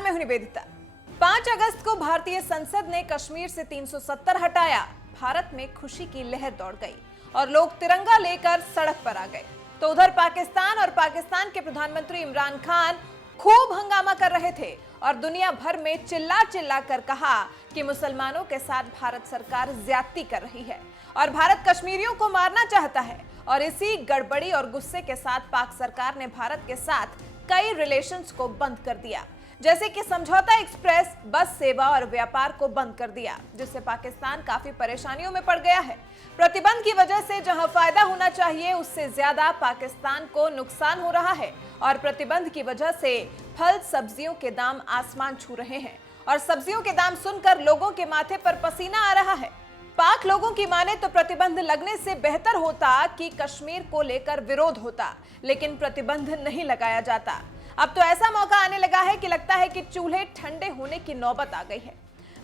नमस्कार, मैं हूं निवेदिता। 5 अगस्त को भारतीय संसद ने कश्मीर से 370 हटाया। भारत में खुशी की लहर दौड़ गई और लोग तिरंगा लेकर सड़क पर आ गए। तो उधर पाकिस्तान के प्रधानमंत्री इमरान खान खूब हंगामा कर रहे थे और दुनिया भर में चिल्ला चिल्ला कर कहा कि मुसलमानों के साथ भारत सरकार ज्यादती कर रही है और भारत कश्मीरियों को मारना चाहता है। और इसी गड़बड़ी और गुस्से के साथ पाक सरकार ने भारत के साथ कई रिलेशंस को बंद कर दिया, जैसे कि समझौता एक्सप्रेस, बस सेवा और व्यापार को बंद कर दिया, जिससे पाकिस्तान काफी परेशानियों में पड़ गया है। प्रतिबंध की वजह से जहां फायदा होना चाहिए उससे ज्यादा पाकिस्तान को नुकसान हो रहा है और प्रतिबंध की वजह से फल सब्जियों के दाम आसमान छू रहे हैं और सब्जियों के दाम सुनकर लोगों के माथे पर पसीना आ रहा है। पाक लोगों की माने तो प्रतिबंध लगने से बेहतर होता कि कश्मीर को लेकर विरोध होता, लेकिन प्रतिबंध नहीं लगाया जाता। अब तो ऐसा मौका आने लगा है कि लगता है कि चूल्हे ठंडे होने की नौबत आ गई है।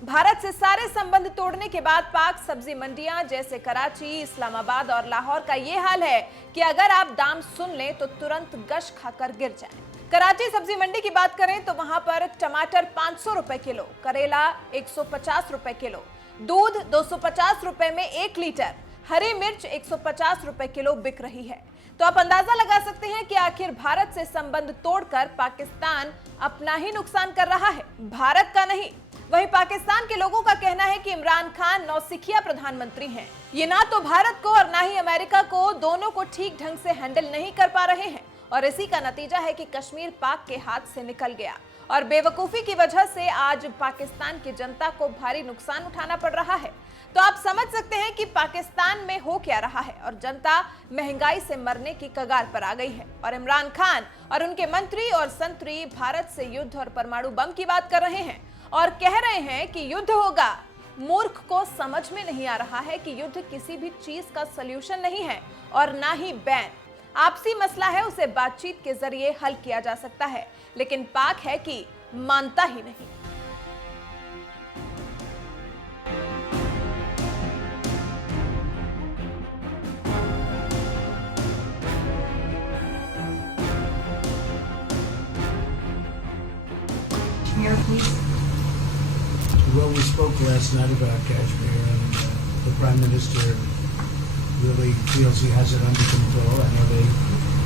भारत से सारे संबंध तोड़ने के बाद पाक सब्जी मंडियां जैसे कराची, इस्लामाबाद और लाहौर का ये हाल है कि अगर आप दाम सुन लें तो तुरंत गश खाकर गिर जाएं। कराची सब्जी मंडी की बात करें तो वहां पर टमाटर 500 रुपए किलो, करेला 150 रुपए किलो, दूध 250 रुपए में 1 लीटर, हरी मिर्च 150 रुपए किलो बिक रही है। तो आप अंदाजा लगा सकते हैं कि आखिर भारत से संबंध तोड़कर पाकिस्तान अपना ही नुकसान कर रहा है, भारत का नहीं। वहीं पाकिस्तान के लोगों का कहना है कि इमरान खान नौसिखिया प्रधानमंत्री हैं। ये ना तो भारत को और ना ही अमेरिका को, दोनों को ठीक ढंग से हैंडल नहीं कर पा रहे हैं और इसी का नतीजा है कि कश्मीर पाक के हाथ से निकल गया और बेवकूफी की वजह से आज पाकिस्तान की जनता को भारी नुकसान उठाना पड़ रहा है। तो आप समझ सकते हैं कि पाकिस्तान में हो क्या रहा है और जनता महंगाई से मरने की कगार पर आ गई है और इमरान खान और उनके मंत्री और संतरी भारत से युद्ध और परमाणु बम की बात कर रहे हैं और कह रहे हैं कि युद्ध होगा। मूर्ख को समझ में नहीं आ रहा है कि युद्ध किसी भी चीज का सलूशन नहीं है और ना ही बैन। आपसी मसला है, उसे बातचीत के जरिए हल किया जा सकता है, लेकिन पाक है कि मानता ही नहीं। Well, we spoke last night about Kashmir, and the Prime Minister really feels he has it under control. I know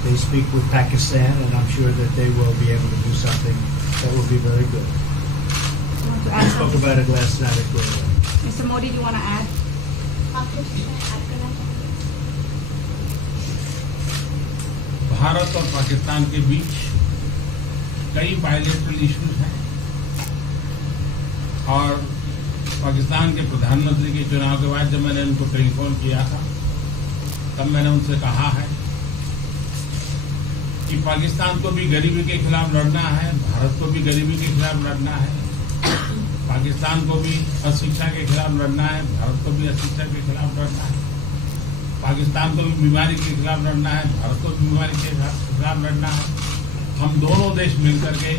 they speak with Pakistan, and I'm sure that they will be able to do something that will be very good. We spoke about it last night at Gurgaon. Mr. Modi, do you want to add? Bharat और पाकिस्तान के बीच कई bilateral issues हैं और पाकिस्तान के प्रधानमंत्री के चुनाव के बाद जब मैंने उनको टेलीफोन किया था तब मैंने उनसे कहा है कि पाकिस्तान को भी गरीबी के खिलाफ लड़ना है, भारत को भी गरीबी के खिलाफ लड़ना है, पाकिस्तान को भी अशिक्षा के खिलाफ लड़ना है, भारत को भी अशिक्षा के खिलाफ लड़ना है, पाकिस्तान को भी बीमारी के खिलाफ लड़ना है, भारत को भी बीमारी के खिलाफ लड़ना है। हम दोनों देश मिलकर के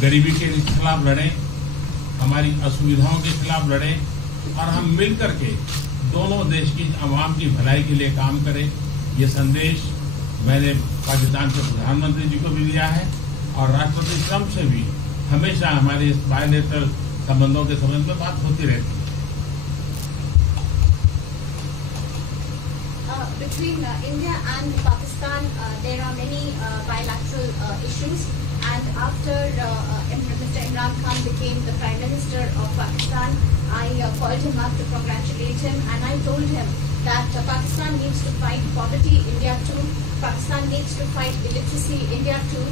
गरीबी के खिलाफ लड़ें, हमारी असुविधाओं के खिलाफ लड़ें और हम मिलकर के दोनों देश की आवाम की भलाई के लिए काम करें। ये संदेश मैंने पाकिस्तान के प्रधानमंत्री जी को भी दिया है और राष्ट्रपति ट्रंप से भी हमेशा हमारे इस बायलैटरल संबंधों के संबंध में बात होती रहती है। Between India and Pakistan, there are many bilateral issues. And after Mr. Imran Khan became the Prime Minister of Pakistan, I called him up to congratulate him, and I told him that Pakistan needs to fight poverty, India too. Pakistan needs to fight illiteracy, India too.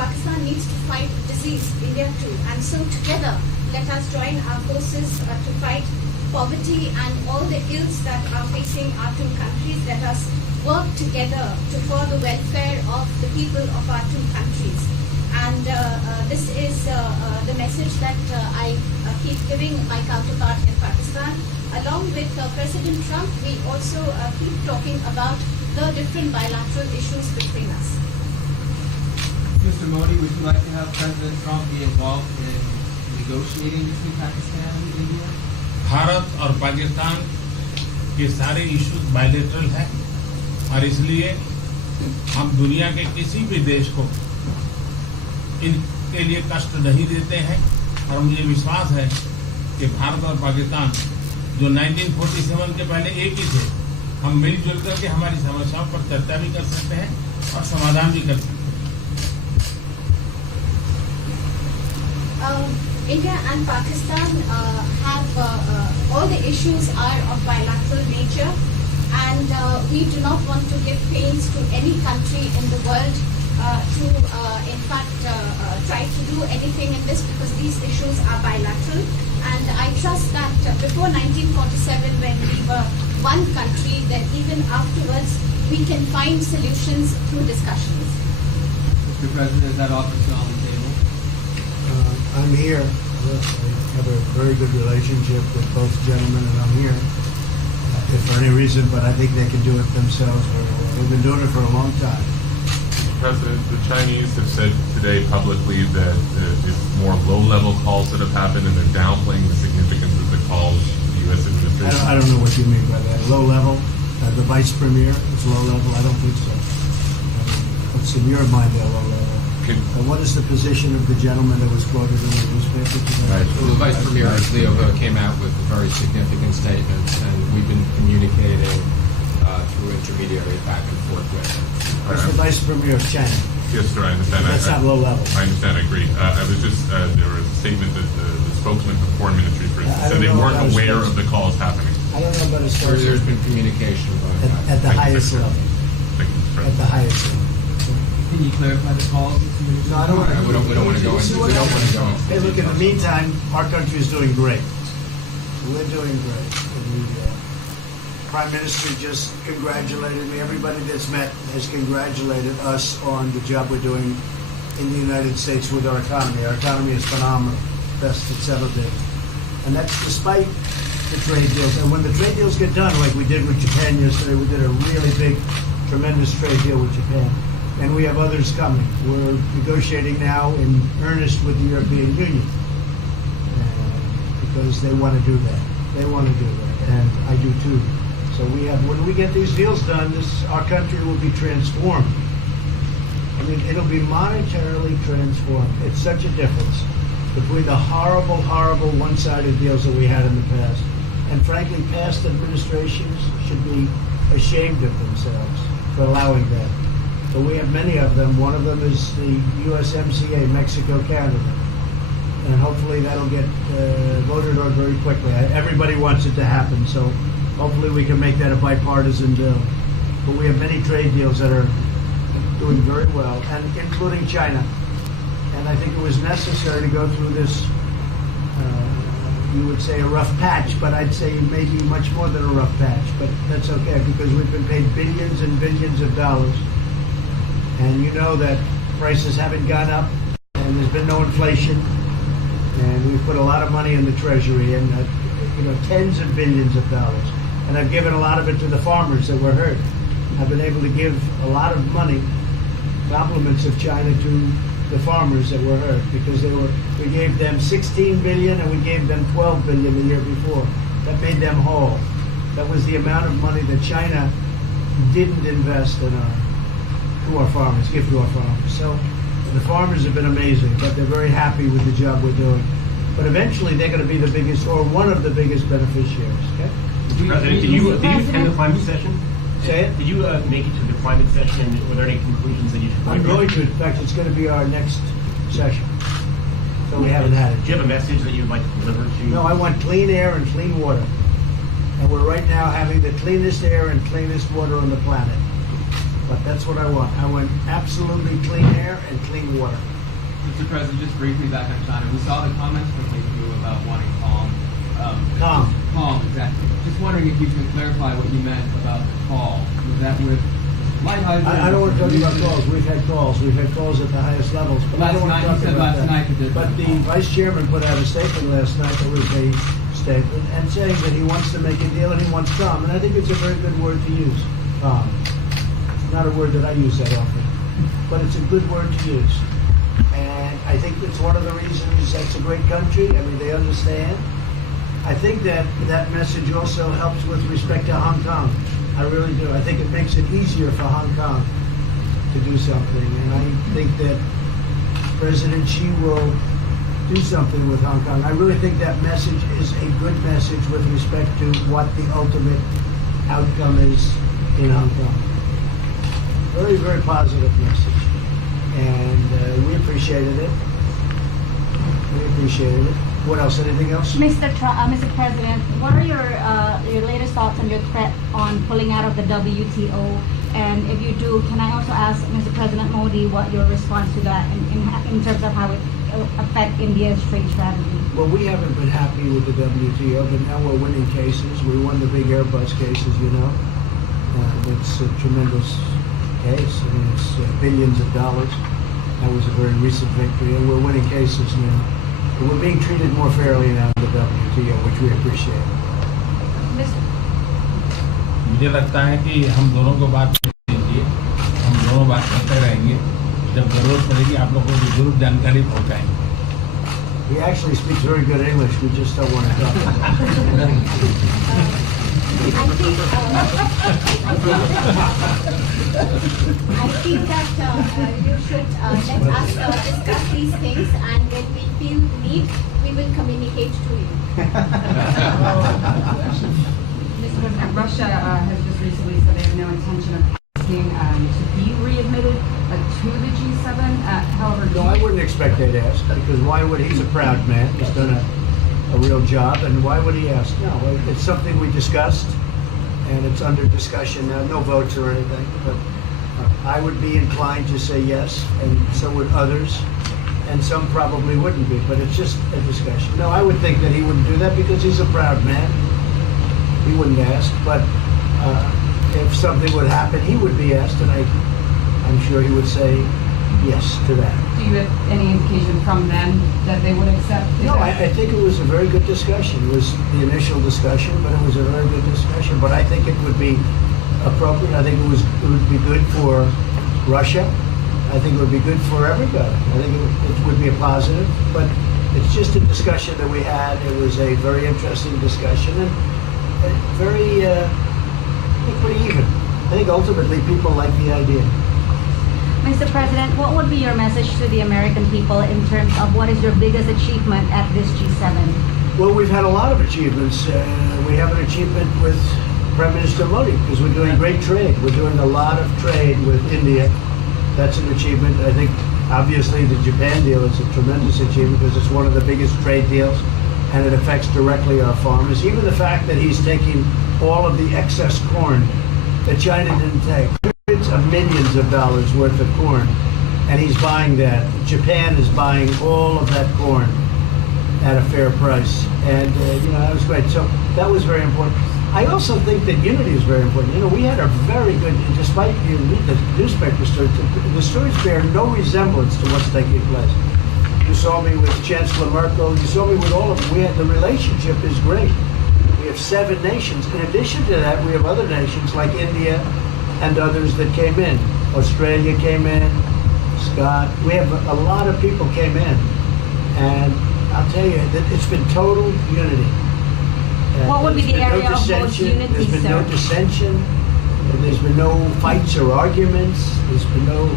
Pakistan needs to fight disease, India too. And so together, let us join our forces to fight poverty and all the ills that are facing our two countries. Let us work together for the welfare of the people of our two countries. And this is the message that I keep giving my counterpart in Pakistan. Along with President Trump, we also keep talking about the different bilateral issues between us. Mr. Modi, would you like to have President Trump be involved in negotiating between Pakistan and India? Bharat और पाकिस्तान के सारे issues bilateral हैं और इसलिए हम दुनिया के किसी भी देश को इन के लिए कष्ट नहीं देते हैं। और मुझे विश्वास है कि भारत और पाकिस्तान जो 1947 के पहले एक ही थे, हम मिलजुल करके हमारी समस्याओं पर चर्चा भी कर सकते हैं और समाधान भी कर सकते हैं। India and Pakistan have all the issues are of bilateral nature, and we do not want to give pains to any country in the world to, in fact, try to do anything in this, because these issues are bilateral. And I trust that before 1947, when we were one country, then even afterwards we can find solutions through discussions. Mr. President, is that offer still on the table? I'm here. I have a very good relationship with both gentlemen, and I'm here. If for any reason, but I think they can do it themselves very well. They've been doing it for a long time. President, the Chinese have said today publicly that it's more low-level calls that have happened, and they're downplaying the significance of the calls to the U.S. administration. I don't know what you mean by that. Low level? The vice premier is low level? I don't think so. What's in your mind, they're low level? What is the position of the gentleman that was quoted in the newspaper today? The Vice Premier, Leo Ho, came out with very significant statements, and we've been communicating through intermediaries back and forth with him. That's the vice premier of China. Yes, sir, I understand. That's not low level. I understand, I agree. I was just, there was a statement that the spokesman for the Foreign Ministry, for instance, I said don't they know weren't about his aware of spokesman. the calls happening. I don't know about his There's person been communication by at the Thank you, highest sir. level. Thank you, Mr. At President. the highest level. Can you clarify the calls? No, I don't want to. We don't want to go into. We don't want to go into. Hey, look, in the meantime, our country is doing great. We're doing great. And the Prime Minister just congratulated me. Everybody that's met has congratulated us on the job we're doing in the United States with our economy. Our economy is phenomenal, best it's ever been. And that's despite the trade deals. And when the trade deals get done, like we did with Japan yesterday, we did a really big, tremendous trade deal with Japan. And we have others coming. We're negotiating now in earnest with the European Union because they want to do that. They want to do that, and I do too. So we have. When we get these deals done, our country will be transformed. I mean, it'll be monetarily transformed. It's such a difference between the horrible, horrible one-sided deals that we had in the past. And frankly, past administrations should be ashamed of themselves for allowing that. But we have many of them. One of them is the USMCA, Mexico-Canada. And hopefully that'll get voted on very quickly. Everybody wants it to happen, so hopefully we can make that a bipartisan bill. But we have many trade deals that are doing very well, and including China. And I think it was necessary to go through this, you would say a rough patch, but I'd say maybe much more than a rough patch. But that's okay, because we've been paid billions and billions of dollars. And you know that prices haven't gone up, and there's been no inflation, and we've put a lot of money in the Treasury, and tens of billions of dollars. And I've given a lot of it to the farmers that were hurt. I've been able to give a lot of money, compliments of China, to the farmers that were hurt, because we gave them 16 billion and we gave them 12 billion the year before. That made them whole. That was the amount of money that China didn't invest in to our farmers, give to our farmers. So the farmers have been amazing, but they're very happy with the job we're doing. But eventually they're going to be the biggest, or one of the biggest beneficiaries. Okay? Mr. President, did you attend the climate session? Say it? Did you make it to the climate session, and were there any conclusions that you took away I'm from it? going to. In fact, it's going to be our next session. So we haven't had it. Do you have a message that you'd like to deliver to? No, I want clean air and clean water. And we're right now having the cleanest air and cleanest water on the planet. But that's what I want. I want absolutely clean air and clean water. Mr. President, just briefly back on China. We saw the comments from you about wanting calm. Calm. Calm, exactly. Just wondering if you could clarify what you meant about the call. Was that with light hydrogen? I don't want to talk about calls. We've had calls. We've had calls at the highest levels. But I don't want to talk about that. But the vice chairman put out a statement last night that was a statement and saying that he wants to make a deal and he wants calm. And I think it's a very good word to use. Calm. Not a word that I use that often, but it's a good word to use. And I think it's one of the reasons that's a great country. I mean, they understand. I think that that message also helps with respect to Hong Kong. I really do. I think it makes it easier for Hong Kong to do something. And I think that President Xi will do something with Hong Kong. I really think that message is a good message with respect to what the ultimate outcome is in Hong Kong. Very, very positive message. And we appreciated it. We appreciated it. What else? Anything else? Mr. President, what are your latest thoughts on your threat on pulling out of the WTO? And if you do, can I also ask Mr. President Modi what your response to that in terms of how it will affect India's trade strategy? Well, we haven't been happy with the WTO, but now we're winning cases. We won the big Airbus cases, you know. It's a tremendous case. I mean, it's billions of dollars. That was a very recent victory, and we're winning cases now. And we're being treated more fairly now in the WTO, which we appreciate. मुझे लगता है कि हम दोनों को बात कीजिए, हम दोनों बात करते रहेंगे, जब जरूरत पड़ेगी आप लोगों को जरूर जानकारी पहुंचाएंगे. He actually speaks very good English. We just don't want to talk about it. I think that you should let us discuss these things, and when we feel need, we will communicate to you. Mr. President, Russia has just recently said they have no intention of asking to be readmitted to the G7. However, No, I wouldn't expect they'd ask, because why would he's a proud man. He's done a real job, and why would he ask? No, it's something we discussed, and it's under discussion now. No votes or anything, but I would be inclined to say yes, and so would others, and some probably wouldn't be, but it's just a discussion. No, I would think that he wouldn't do that because he's a proud man. He wouldn't ask, but if something would happen, he would be asked, and I'm sure he would say yes to that. do you have any indication from them that they would accept? No, I think it was a very good discussion. It was the initial discussion, but it was a very good discussion. But I think it would be appropriate. I think it would be good for Russia. I think it would be good for everybody. I think it would be a positive. But it's just a discussion that we had. It was a very interesting discussion and very, I think pretty even. I think ultimately people like the idea. Mr. President, what would be your message to the American people in terms of what is your biggest achievement at this G7? Well, we've had a lot of achievements. We have an achievement with Prime Minister Modi because we're doing great trade. We're doing a lot of trade with India. That's an achievement. I think obviously the Japan deal is a tremendous achievement because it's one of the biggest trade deals and it affects directly our farmers. Even the fact that he's taking all of the excess corn that China didn't take, hundreds of millions of dollars worth of corn, and he's buying that. Japan is buying all of that corn at a fair price, and that was great. So that was very important. I also think that unity is very important. We had a very good, despite you read the newspaper stories, the stories bear no resemblance to what's taking place. You saw me with Chancellor Merkel. You saw me with all of them. The relationship is great. We have 7 nations. In addition to that, we have other nations like India and others that came in. Australia came in, Scott. We have a lot of people came in. And I'll tell you that it's been total unity. What would be the There's been area of most unity, There's been no sir? dissension. There's been no fights or arguments. There's been no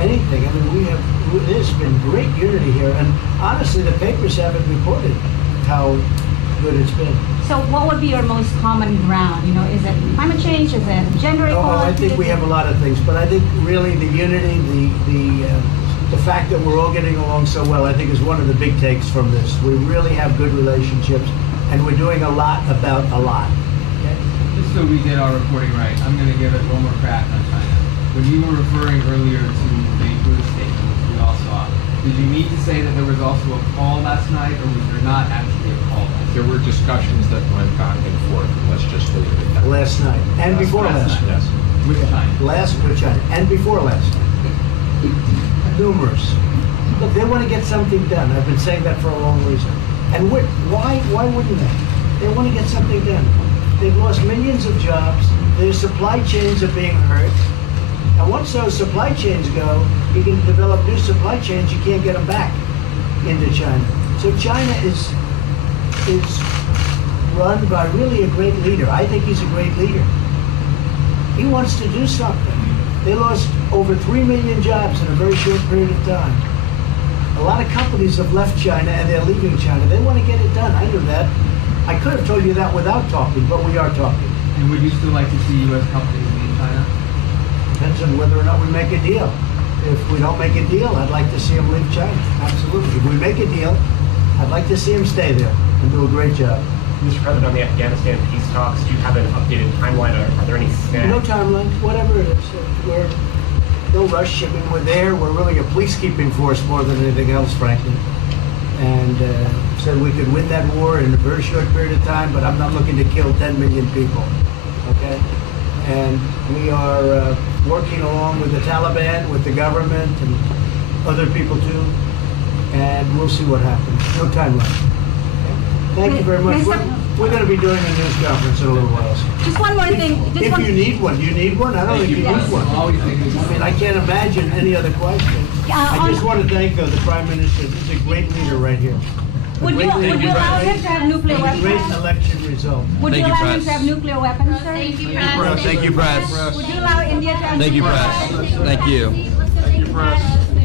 anything. I mean, there's been great unity here. And honestly, the papers haven't reported how good it's been. So what would be your most common ground? Is it climate change? Is it gender equality? I think we have a lot of things, but I think really the unity, the fact that we're all getting along so well, I think is one of the big takes from this. We really have good relationships, and we're doing a lot about a lot. Okay? Just so we get our reporting right, I'm going to give it one more crack on China. When you were referring earlier to the Buddha statement, which we all saw, did you mean to say that there was also a call last night, or was there not actually a call last night? There were discussions that went back and forth, and let's just leave it at that. Last night, and before last night. Yes. With China? Last with China, and before last night. Numerous. Look, they want to get something done. I've been saying that for a long reason. And why wouldn't they? They want to get something done. They've lost millions of jobs. Their supply chains are being hurt. And once those supply chains go, you can develop new supply chains. You can't get them back into China. So China is run by really a great leader. I think he's a great leader. He wants to do something. They lost over 3 million jobs in a very short period of time. A lot of companies have left China and they're leaving China. They want to get it done. I knew that. I could have told you that without talking, but we are talking. And would you still like to see U.S. companies leave China? Depends on whether or not we make a deal. If we don't make a deal, I'd like to see them leave China. Absolutely. If we make a deal, I'd like to see them stay there and do a great job. Mr. President, on the Afghanistan peace talks, do you have an updated timeline, or are there any snags? No timeline, whatever it is. We're no rush. I mean, we're there. We're really a peacekeeping force more than anything else, frankly. And said we could win that war in a very short period of time, but I'm not looking to kill 10 million people. Okay? And we are working along with the Taliban, with the government, and other people too. And we'll see what happens. No timeline. Thank you very much. We're going to be doing a news conference in a little while. Just one more thing. If you need one, do you need one? I don't think you need one. I mean, I can't imagine any other question. I just want to thank the Prime Minister. He's a great leader right here. Would you allow him to have nuclear Great weapons? election result. Would you allow him to have nuclear weapons, sir? Thank you, President. Thank you, press. Would you allow India to have Thank you, nuclear press. weapons? Thank you. Thank you, Press.